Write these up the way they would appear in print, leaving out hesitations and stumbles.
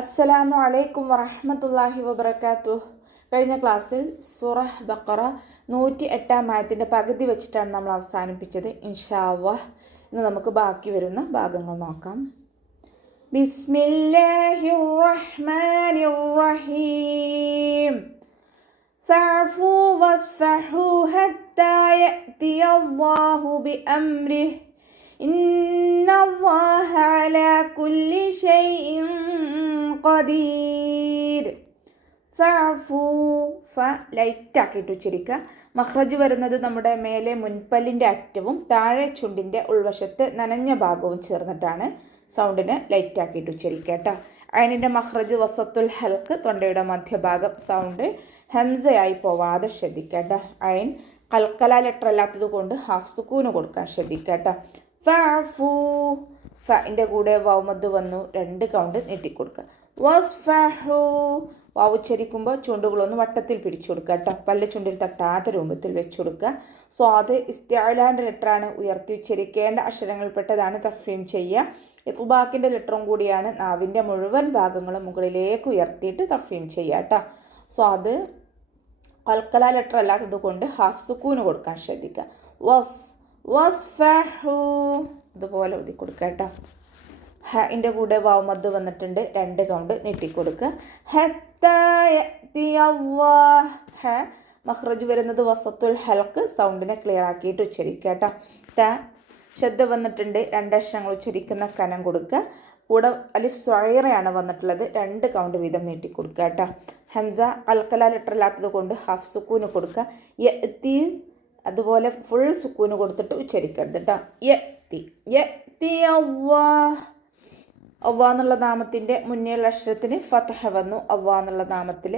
അസ്സലാമു അലൈക്കും വറഹ്മത്തുള്ളാഹി വബറകാതുഹു. കഴിഞ്ഞ ക്ലാസ്സിൽ സൂറഹ് ബഖറ 108 ആയത്തിൻ്റെ പകുതി വെച്ചിട്ടാണ് നമ്മൾ അവസാനിപ്പിച്ചത്. ഇൻഷാ അല്ലാഹ് ഇന്ന് നമുക്ക് ബാക്കി വരുന്ന ഭാഗങ്ങൾ നോക്കാം. ബിസ്മില്ലാഹിർ റഹ്മാനിർ റഹീം. ഫഅഫു വസ്ഫഹു ഹത്താ യഅതിയല്ലാഹു ബിഅംരിഹി ഇന്നല്ലാഹ അലാ കുല്ലി ഷൈഇൻ ഖദീർ. ഫഅഫു ലൈറ്റ് ആക്കിയിട്ട് ഉച്ചരിക്കുക. മഖ്റജ് വരുന്നത് നമ്മുടെ മേലെ മുൻപല്ലിൻ്റെ അറ്റവും താഴെ ചുണ്ടിൻ്റെ ഉൾവശത്ത് നനഞ്ഞ ഭാഗവും ചേർന്നിട്ടാണ്. സൗണ്ടിനെ ലൈറ്റ് ആക്കിയിട്ട് ഉച്ചരിക്കുക കേട്ടോ. അയിനിൻ്റെ മഖ്റജ് വസത്തുൽ ഹൽക്ക്, തൊണ്ടയുടെ മധ്യഭാഗം. സൗണ്ട് ഹംസയായി പോവാതെ ശ്രദ്ധിക്കുക കേട്ടോ. അയിൻ കൽക്കല ലെറ്റർ അല്ലാത്തത് കൊണ്ട് ഹാഫ് സുക്കൂന് കൊടുക്കാൻ ശ്രദ്ധിക്കുക കേട്ടോ. ഫഅഫു ഫഇൻ്റെ കൂടെ വൗമദ് വന്നു, 2 കൗണ്ട് നീട്ടിക്കൊടുക്കുക. വസ്ഫഹു വാവ് ഉച്ചരിക്കുമ്പോൾ ചുണ്ടുകളൊന്ന് വട്ടത്തിൽ പിടിച്ചു കൊടുക്കുക കേട്ടോ. പല്ല് ചുണ്ടിൽ തട്ടാത്ത രൂപത്തിൽ വെച്ചു കൊടുക്കുക. സ്വാദ് ഇസ്തിഅലാൻ്റെ ലെറ്ററാണ്, ഉയർത്തി ഉച്ചരിക്കേണ്ട അക്ഷരങ്ങൾപ്പെട്ടതാണ്. തഫ്ഹീം ചെയ്യുക. ഇഖ്ബാക്കിൻ്റെ ലെറ്ററും കൂടിയാണ്. നാവിൻ്റെ മുഴുവൻ ഭാഗങ്ങളും മുകളിലേക്ക് ഉയർത്തിയിട്ട് തഫ്ഹീം ചെയ്യുക കേട്ടോ. സ്വാദ് കൽക്കല ലെറ്റർ അല്ലാത്തത് കൊണ്ട് ഹാഫ് സുക്കൂന് കൊടുക്കാൻ ശ്രദ്ധിക്കുക. വസ്ഫഹു ഇതുപോലെ ഊതി കൊടുക്കുക കേട്ടോ. ഹൻ്റെ കൂടെ വാവുമദ് വന്നിട്ടുണ്ട്, 2 കൗണ്ട് നീട്ടിക്കൊടുക്കുക. ഹ മഖ്റജ് വരുന്നത് വസത്തുൽ ഹൽക്ക്, സൗണ്ടിനെ ക്ലിയർ ആക്കിയിട്ട് ഉച്ചരിക്കുക കേട്ടോ. ത ശബ്ദ വന്നിട്ടുണ്ട്, 2 അക്ഷരങ്ങൾ ഉച്ചരിക്കുന്ന കനം കൊടുക്കുക. കൂടെ അലിഫ് സ്വൈറയാണ് വന്നിട്ടുള്ളത്, 2 കൗണ്ട് വീതം നീട്ടിക്കൊടുക്കുക കേട്ടോ. ഹംസ കൽക്കല ലെറ്റർ അല്ലാത്തത് കൊണ്ട് ഹാഫ് സുക്കൂന് കൊടുക്കുക. യഅതി അതുപോലെ ഫുൾ സുക്കൂന് കൊടുത്തിട്ട് ഉച്ചരിക്കരുത് കേട്ടോ. യഅതി അവ്വ എന്നുള്ള നാമത്തിൻ്റെ മുന്നേയുള്ള അക്ഷരത്തിന് ഫതഹ വന്നു. അവ്വ എന്നുള്ള നാമത്തിൽ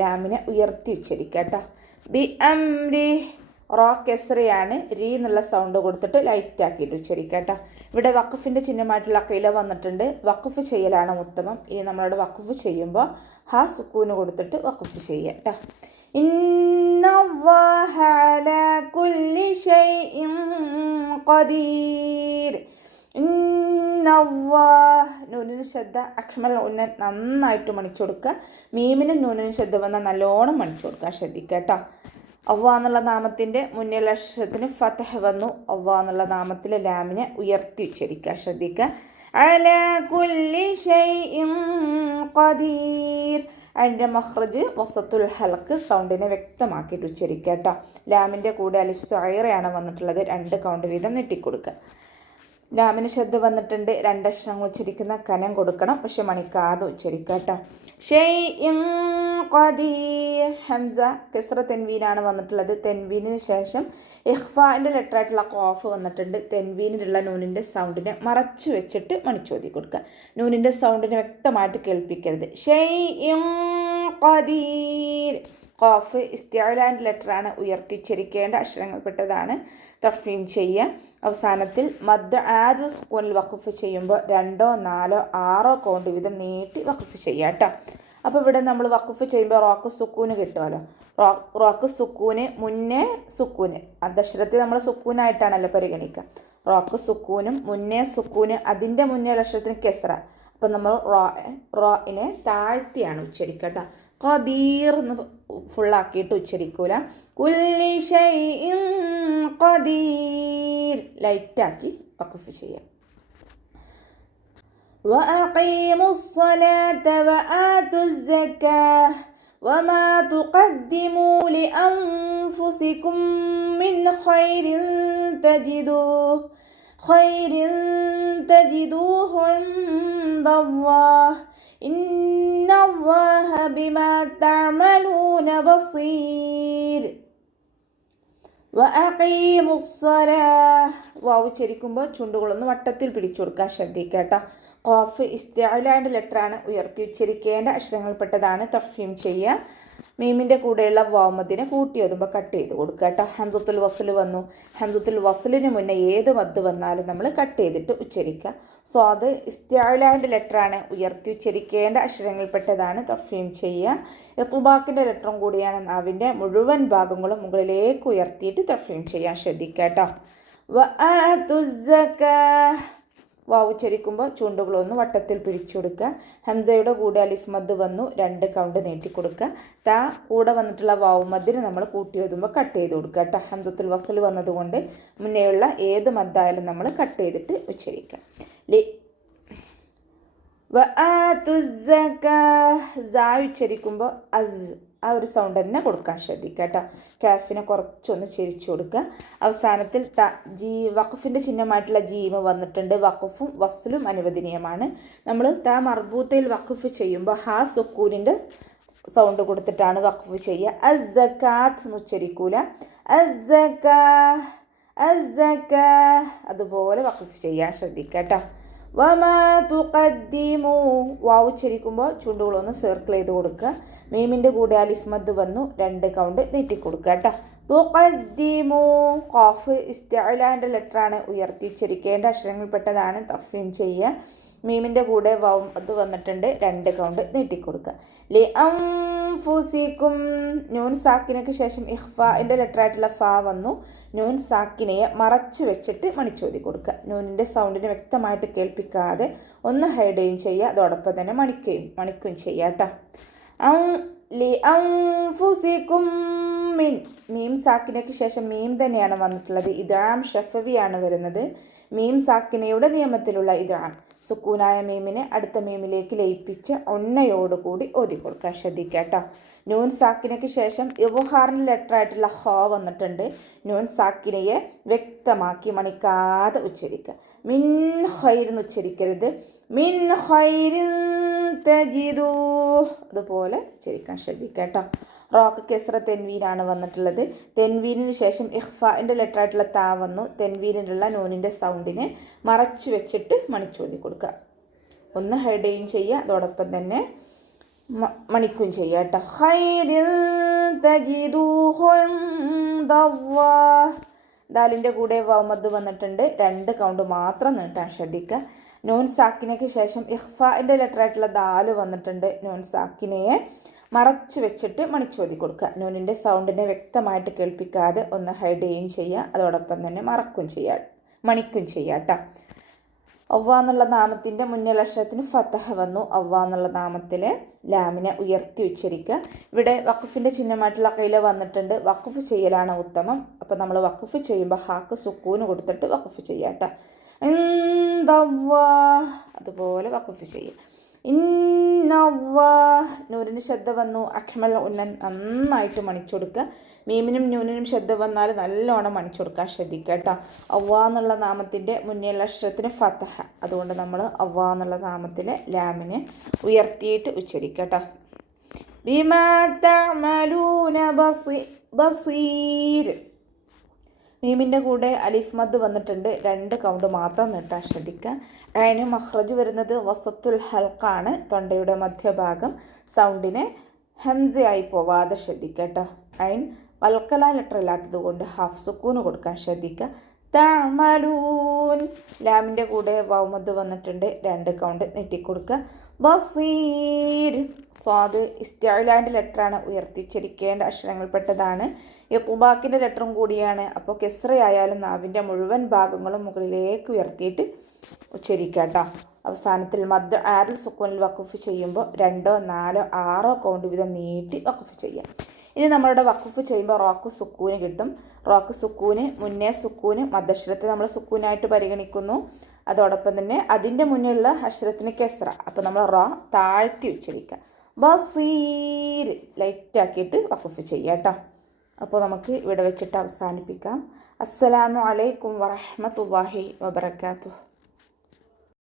ലാമിനെ ഉയർത്തി ഉച്ചരിക്കുക കേട്ടോ. ബി അംരി റോ കെസ്റയാണ്. രീ എന്നുള്ള സൗണ്ട് കൊടുത്തിട്ട് ലൈറ്റ് ആക്കിയിട്ട് ഉച്ചരിക്കുക കേട്ടോ. ഇവിടെ വഖഫിൻ്റെ ചിഹ്നമായിട്ടുള്ള കൈല വന്നിട്ടുണ്ട്. വഖഫ് ചെയ്യലാണ് ഉത്തമം. ഇനി നമ്മളോട് വഖഫ് ചെയ്യുമ്പോൾ ഹാ സുക്കൂന് കൊടുത്തിട്ട് വഖഫ് ചെയ്യുക കേട്ടോ. ഇന്നല്ലാഹ അലാ കുല്ലി ഷൈഇൻ ഖദീർ. നൂനിന് ശ്രദ്ധ അക്മൽ ഉന്നൻ നന്നായിട്ട് മണിച്ചു കൊടുക്കുക. മീമിനും നൂനിനും ശ്രദ്ധ വന്നാൽ നല്ലോണം മണിച്ചു കൊടുക്കാൻ ശ്രദ്ധിക്കുക കേട്ടോ. അവ്വ എന്നുള്ള നാമത്തിൻ്റെ മുന്നിലുള്ള അക്ഷരത്തിന് ഫതഹ വന്നു. അവ്വ എന്നുള്ള നാമത്തിലെ ലാമിനെ ഉയർത്തി ഉച്ചരിക്കാൻ ശ്രദ്ധിക്കുക. അലാ കുല്ലി ഷൈഇൻ ഖദീർ. അതിൻ്റെ മഖ്റജ് വസത്തുൽ ഹൽക്ക്, സൗണ്ടിനെ വ്യക്തമാക്കിയിട്ട് ഉച്ചരിക്കുക കേട്ടോ. ലാമിൻ്റെ കൂടെ അലിഫ് സ്വൈറയാണ് വന്നിട്ടുള്ളത്, 2 കൗണ്ട് വീതം നീട്ടിക്കൊടുക്കുക. ലാമിന് ശ്രദ്ധ വന്നിട്ടുണ്ട്, 2 അക്ഷരങ്ങൾ ഉച്ചരിക്കുന്ന കനം കൊടുക്കണം, പക്ഷെ മണിക്കാതെ ഉച്ചരിക്കുക കേട്ടോ. ഷൈഇൻ ഖദീർ. ഹംസ കസ്റ തെൻവീനാണ് വന്നിട്ടുള്ളത്. തെൻവീനിന് ശേഷം ഇഖ്ഫാൻ്റെ ലെറ്ററായിട്ടുള്ള ഖാഫ് വന്നിട്ടുണ്ട്. തെൻവീനിലുള്ള നൂനിൻ്റെ സൗണ്ടിനെ മറച്ചു വെച്ചിട്ട് മണിച്ചോതി കൊടുക്കുക. നൂനിൻ്റെ സൗണ്ടിനെ വ്യക്തമായിട്ട് കേൾപ്പിക്കരുത്. ഷൈഇൻ ഖദീർ. ഖാഫ് ഇസ്തിഅലാൻ്റെ ലെറ്ററാണ്, ഉയർത്തിച്ചരിക്കേണ്ട അക്ഷരങ്ങൾപ്പെട്ടതാണ്. തഫ്ഹീം ചെയ്യുക. അവസാനത്തിൽ മദ് ആദ് സുക്കൂനിൽ വഖഫ് ചെയ്യുമ്പോൾ 2, 4, 6 കൗണ്ട് വീതം നീട്ടി വഖഫ് ചെയ്യുക കേട്ടോ. അപ്പോൾ ഇവിടെ നമ്മൾ വഖഫ് ചെയ്യുമ്പോൾ റോക്ക് സുക്കൂന് കിട്ടുമല്ലോ. റോക്ക് സുക്കൂന് മുന്നേ സുക്കൂന് അദക്ഷരത്തെ നമ്മൾ സുക്കൂനായിട്ടാണല്ലോ പരിഗണിക്കുക. റോക്ക് സുക്കൂനും മുന്നേ സുക്കൂന്, അതിൻ്റെ മുന്നേ അക്ഷരത്തിന് കെസ്റ. അപ്പം നമ്മൾ റോയിനെ താഴ്ത്തിയാണ് ഉച്ചരിക്കട്ടോ. ഖദീർ എന്ന് ഫുള്ളാക്കിയിട്ട് ഉച്ചരിക്കൂല. കുല്ലി ഷൈഇൻ ഖദീർ ലൈറ്റാക്കി വഖഫ് ചെയ്യാം. وأقيموا الصلاة وآتوا الزكاة وما تقدموا لأنفسكم من خير تجدوه عند الله إن الله بما تعملون بصير. وأقيموا الصلاة വാവ് ഉച്ചരിക്കുമ്പോൾ ചുണ്ടുകളൊന്ന് വട്ടത്തിൽ പിടിച്ചു കൊടുക്കാൻ ശ്രദ്ധിക്കുക കേട്ടോ. ഖാഫ് ഇസ്തിഅലാൻ്റെ ലെറ്ററാണ്, ഉയർത്തി ഉച്ചരിക്കേണ്ട അക്ഷരങ്ങൾപ്പെട്ടതാണ്. തഫ്ഹീം ചെയ്യുക. മീമിൻ്റെ കൂടെയുള്ള വാമദിനെ കൂട്ടി ഒതുമ്പോൾ കട്ട് ചെയ്ത് കൊടുക്കുക കേട്ടോ. ഹംസത്തുൽ വസ്ൽ വന്നു. ഹംസത്തുൽ വസ്ലിന് മുന്നേ ഏത് മദ് വന്നാലും നമ്മൾ കട്ട് ചെയ്തിട്ട് ഉച്ചരിക്കുക. സ്വാദ് ഇസ്തിഅലാൻ്റെ ലെറ്ററാണ്, ഉയർത്തി ഉച്ചരിക്കേണ്ട അക്ഷരങ്ങൾപ്പെട്ടതാണ്. തഫ്ഹീം ചെയ്യുക. ഇഖ്ബാക്കിൻ്റെ ലെറ്ററും കൂടിയാണ്. നാവിൻ്റെ മുഴുവൻ ഭാഗങ്ങളും മുകളിലേക്ക് ഉയർത്തിയിട്ട് തഫ്ഹീം ചെയ്യാൻ ശ്രദ്ധിക്കുക കേട്ടോ. വആതു സക്കാ വാവ് ഉച്ചരിക്കുമ്പോൾ ചുണ്ടുകളൊന്ന് വട്ടത്തിൽ പിടിച്ചു കൊടുക്കുക. ഹംസയുടെ കൂടെ അലിഫ് മദ് വന്നു 2 കൗണ്ട് നീട്ടി കൊടുക്കുക. താ കൂടെ വന്നിട്ടുള്ള വാവ് മദ്ദിന് നമ്മൾ കൂട്ടി എഴുതുമ്പോൾ കട്ട് ചെയ്ത് കൊടുക്കുക കേട്ടോ. ഹംസത്തുൽ വസ്ൽ വന്നതുകൊണ്ട് മുന്നേയുള്ള ഏത് മദ്ദായാലും നമ്മൾ കട്ട് ചെയ്തിട്ട് ഉച്ചരിക്കുക. ഉച്ചരിക്കുമ്പോൾ അസ് ആ ഒരു സൗണ്ട് തന്നെ കൊടുക്കാൻ ശ്രദ്ധിക്കുക കേട്ടോ. കാഫിനെ കുറച്ചൊന്ന് ചെരിച്ചു കൊടുക്കുക. അവസാനത്തിൽ വഖഫിൻ്റെ ചിഹ്നമായിട്ടുള്ള ജീമ് വന്നിട്ടുണ്ട്. വഖഫും വസ്ലും അനുവദനീയമാണ്. നമ്മൾ മർബൂത്തയിൽ വഖഫ് ചെയ്യുമ്പോൾ ഹാ സുക്കൂനിൻ്റെ സൗണ്ട് കൊടുത്തിട്ടാണ് വഖഫ് ചെയ്യുക. അസ്സകാത്ത് എന്ന് ഉച്ചരിക്കൂല. അതുപോലെ വഖഫ് ചെയ്യാൻ ശ്രദ്ധിക്കുക കേട്ടോ. വമാ തുഖദ്ദിമു വാവ് ഉച്ചരിക്കുമ്പോൾ ചുണ്ടുകളൊന്ന് സർക്കിൾ ചെയ്ത് കൊടുക്കുക. മീമിൻ്റെ കൂടെ അലിഫ് മദ് വന്നു 2 കൗണ്ട് നീട്ടിക്കൊടുക്കുക കേട്ടോ. തുഖദ്ദിമു ഖാഫ് ഇസ്തിഅലാൻ്റെ ലെറ്ററാണ്, ഉയർത്തി ഉച്ചരിക്കേണ്ട അക്ഷരങ്ങളിൽപ്പെട്ടതാണ്. തഫ്വീം ചെയ്യുക. മീമിൻ്റെ കൂടെ വാവ് മദ് വന്നിട്ടുണ്ട് 2 കൗണ്ട് നീട്ടിക്കൊടുക്കുക. ലി അൻഫുസിക്കും നൂൻ സാക്കിനയ്ക്ക് ശേഷം ഇഖ്ഫാൻ്റെ ലെറ്ററായിട്ടുള്ള ഫാ വന്നു. നൂൻ സാക്കിനയെ മറച്ച് വെച്ചിട്ട് മണിച്ചോതി കൊടുക്കുക. നൂനിൻ്റെ സൗണ്ടിനെ വ്യക്തമായിട്ട് കേൾപ്പിക്കാതെ ഒന്ന് ഹൈഡയും ചെയ്യുക. അതോടൊപ്പം തന്നെ മണിക്കുകയും ചെയ്യുക കേട്ടോ. ലി അൻഫുസിക്കും മിൻ മീം സാക്കിനയ്ക്ക് ശേഷം മീം തന്നെയാണ് വന്നിട്ടുള്ളത്. ഇദ്ഗാം ഷഫവിയാണ് വരുന്നത്. മീം സാക്കിനയുടെ നിയമത്തിലുള്ള ഇദ്ഗാം സുക്കൂനായ മീമിനെ അടുത്ത മീമിലേക്ക് ലയിപ്പിച്ച് ഒന്നയോടുകൂടി ഓതി കൊടുക്കാൻ ശ്രദ്ധിക്കുക കേട്ടോ. നൂൻ സാക്കിനയ്ക്ക് ശേഷം ഇദ്ഹാറിൻ്റെ ലെറ്ററായിട്ടുള്ള ഹ വന്നിട്ടുണ്ട്. നൂൻ സാക്കിനയെ വ്യക്തമാക്കി മണിക്കാതെ ഉച്ചരിക്കുക. മിൻ ഖൈർ എന്ന് ഉച്ചരിക്കരുത്. മിൻ ഖൈരിൻ തജിദൂ അതുപോലെ ഉച്ചരിക്കാൻ ശ്രദ്ധിക്കുക കേട്ടോ. റോക്ക് കെസ്ര തെൻവീനാണ് വന്നിട്ടുള്ളത്. തെൻവീനിന് ശേഷം ഇഖ്ഫാൻ്റെ ലെറ്ററായിട്ടുള്ള താ വന്നു. തെൻവീനിലുള്ള നൂനിൻ്റെ സൗണ്ടിനെ മറച്ച് വെച്ചിട്ട് മണിച്ചോതി കൊടുക്കുക. ഒന്ന് ഹൈഡയും ചെയ്യുക. അതോടൊപ്പം തന്നെ മണിക്കും ചെയ്യുക കേട്ടോ. ഖൈരിൻ തജിദൂഹു ഇൻദല്ലാഹ് ദാലിൻ്റെ കൂടെ വമദ് വന്നിട്ടുണ്ട്. 2 കൗണ്ട് മാത്രം നീട്ടാൻ ശ്രദ്ധിക്കുക. നൂൻ സാക്കിനയ്ക്ക് ശേഷം ഇഖ്ഫാൻ്റെ ലെറ്ററായിട്ടുള്ള ദാല് വന്നിട്ടുണ്ട്. നൂൻ സാക്കിനയെ മറച്ചു വെച്ചിട്ട് മണിച്ചോതി കൊടുക്കുക. നൂനിൻ്റെ സൗണ്ടിനെ വ്യക്തമായിട്ട് കേൾപ്പിക്കാതെ ഒന്ന് ഹൈഡയും ചെയ്യുക. അതോടൊപ്പം തന്നെ മണിക്കും ചെയ്യുക കേട്ടോ. അവ്വ എന്നുള്ള നാമത്തിൻ്റെ മുന്നിൽ അക്ഷരത്തിന് ഫതഹ വന്നു. അവ്വ എന്നുള്ള നാമത്തിലെ ലാമിനെ ഉയർത്തി ഉച്ചരിക്കുക. ഇവിടെ വഖഫിൻ്റെ ചിഹ്നമായിട്ടുള്ള കയ്യിൽ വന്നിട്ടുണ്ട്. വഖഫ് ചെയ്യലാണ് ഉത്തമം. അപ്പോൾ നമ്മൾ വഖഫ് ചെയ്യുമ്പോൾ ഹാക്ക് സുക്കൂന് കൊടുത്തിട്ട് വഖഫ് ചെയ്യുക കേട്ടോ. അതുപോലെ വഖഫ് ചെയ്യുക. നൂറിന് ശ്രദ്ധ വന്നു. അഖ്മൽ ഉന്നൻ നന്നായിട്ട് മണിച്ചെടുക്കുക. മീമിനും ന്യൂനിനും ശ്രദ്ധ വന്നാൽ നല്ലോണം മണിച്ചെടുക്കാൻ ശ്രദ്ധിക്കുക കേട്ടോ. അവ്വ എന്നുള്ള നാമത്തിൻ്റെ മുന്നിലുള്ള അക്ഷരത്തിന് ഫതഹ, അതുകൊണ്ട് നമ്മൾ അവ്വ എന്നുള്ള നാമത്തിലെ ലാമിനെ ഉയർത്തിയിട്ട് ഉച്ചരിക്കുക കേട്ടോ. ബിമാ തഅമലൂന ബസീർ മീമിൻ്റെ കൂടെ അലിഫ് മദ് വന്നിട്ടുണ്ട്. 2 കൗണ്ട് മാത്രം നീട്ടാൻ ശ്രദ്ധിക്കുക. അതിന് മഖ്റജ് വരുന്നത് വസത്തുൽ ഹൽക്കാണ്, തൊണ്ടയുടെ മധ്യഭാഗം. സൗണ്ടിനെ ഹംസയായി പോവാതെ ശ്രദ്ധിക്കുക കേട്ടോ. അതിന് കൽക്കല ലെറ്റർ ഇല്ലാത്തത് കൊണ്ട് ഹാഫ് സുക്കൂന് കൊടുക്കാൻ ശ്രദ്ധിക്കുക. തഅമലൂൻ ലാമിൻ്റെ കൂടെ വൗമദ് വന്നിട്ടുണ്ട്. 2 കൗണ്ട് നീട്ടിക്കൊടുക്കുക. ബസീർ സ്വാദ് ഇസ്തിഅലാൻ്റെ ലെറ്ററാണ്, ഉയർത്തിച്ചരിക്കേണ്ട അക്ഷരങ്ങൾപ്പെട്ടതാണ്. ഇഖ്ബാക്കിൻ്റെ ലെറ്ററും കൂടിയാണ്. അപ്പോൾ കെസ്റയായാലും നാവിൻ്റെ മുഴുവൻ ഭാഗങ്ങളും മുകളിലേക്ക് ഉയർത്തിയിട്ട് ഉച്ചരിക്കുക കേട്ടോ. അവസാനത്തിൽ മദ് ആറിൽ സുക്കൂനിൽ വഖഫ് ചെയ്യുമ്പോൾ 2, 4, 6 കൗണ്ട് വീതം നീട്ടി വഖഫ് ചെയ്യാം. ഇനി നമ്മളുടെ വഖഫ് ചെയ്യുമ്പോൾ റോക്ക് സുക്കൂന് കിട്ടും. റോക്ക് സുക്കൂന് മുന്നേ സുക്കൂന് മദ്ദക്ഷരത്തെ നമ്മൾ സുക്കൂനായിട്ട് പരിഗണിക്കുന്നു. അതോടൊപ്പം തന്നെ അതിൻ്റെ മുന്നിലുള്ള അക്ഷരത്തിന് കെസ്ര. അപ്പോൾ നമ്മൾ റോ താഴ്ത്തി ഉച്ചരിക്കുക. ബസീർ ലൈറ്റാക്കിയിട്ട് വഖഫ് ചെയ്യുക കേട്ടോ. അപ്പോൾ നമുക്ക് ഇവിടെ വെച്ചിട്ട് അവസാനിപ്പിക്കാം. അസ്സലാമു അലൈക്കും വറഹ്മത്തുള്ളാഹി വബറകാതുഹു.